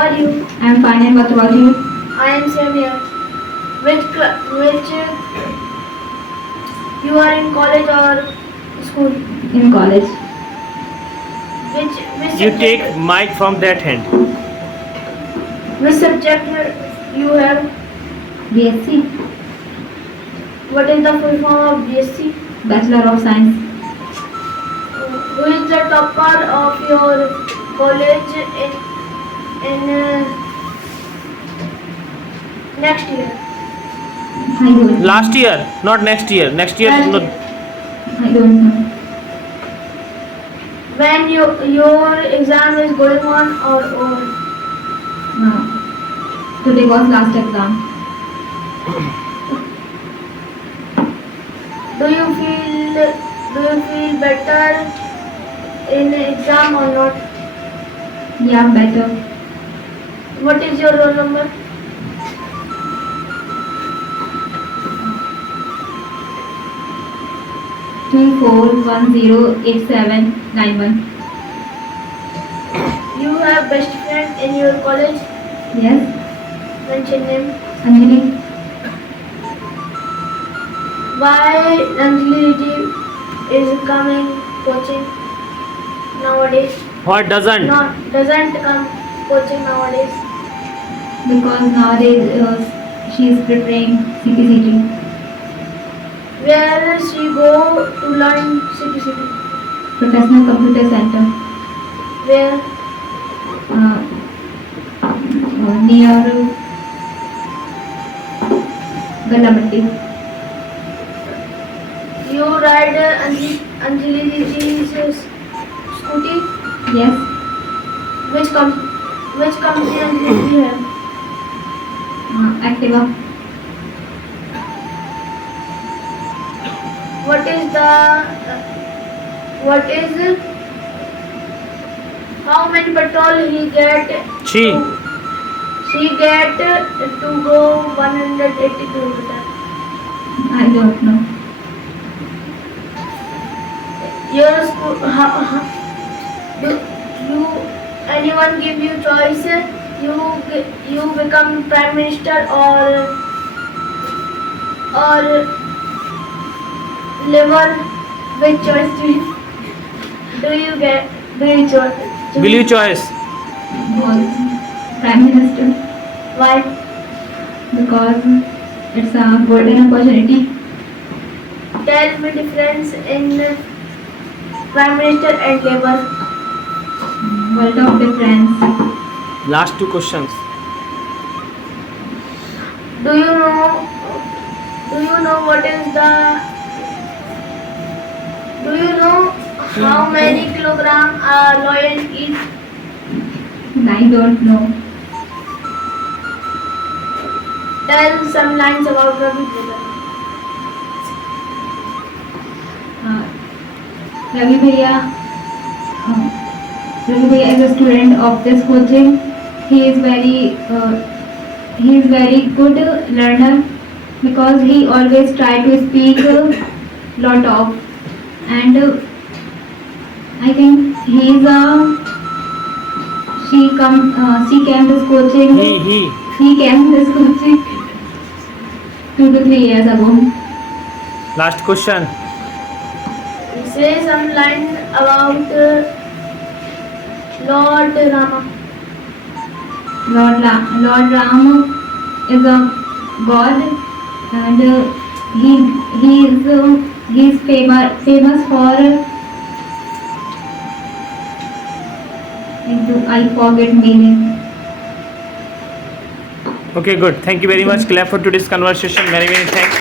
are you? I am fine, and what about you? I am same here. Which you are in college or school? In college. Which You take mic from that hand. which subject you have? BSc, What is the full form of BSc? Bachelor of Science. Who is the topper of your college in next year? I don't. Last year, not next year. Next year, Last no. year. I don't know. When your exam is going on or over? Today was last exam. Do you feel better in exam or not? Yeah, better. What is your roll number? 24108791. You have best friend in your college? Yes, Mention name. Anjali. Why Anjali is coming coaching nowadays? What doesn't? Doesn't come coaching nowadays. Because nowadays she is preparing CPCT. Where she go to learn cbse? Professional Computer Center. Where? Near Galamatti. You ride Anjali's scooty? Yes, Which company Anjali have? Activa. What is how many petrol he get? She She get to go 180 kilometers. I don't know. Your school, you anyone give you choice? You become prime minister or liver? Which choice do you get? Do you choose? will you choice? Was Prime Minister. Why? Because it's a golden opportunity. Tell me difference in prime minister and labor. World of difference. Last two questions. Do you know what is the? Do you know how many kilogram a lion eats? I don't know. Tell some lines about Ravi brother. Ravi Bhaiya is a student of this coaching. He is very good learner because he always try to speak lot of, and I think he came this coaching. He came this coaching 2 to 3 years ago. Last question. Say some line about Lord Rama. Lord Ram is a god, and he is famous for I forget meaning. Okay, good. Thank you very much. Clap for today's conversation. Many thanks.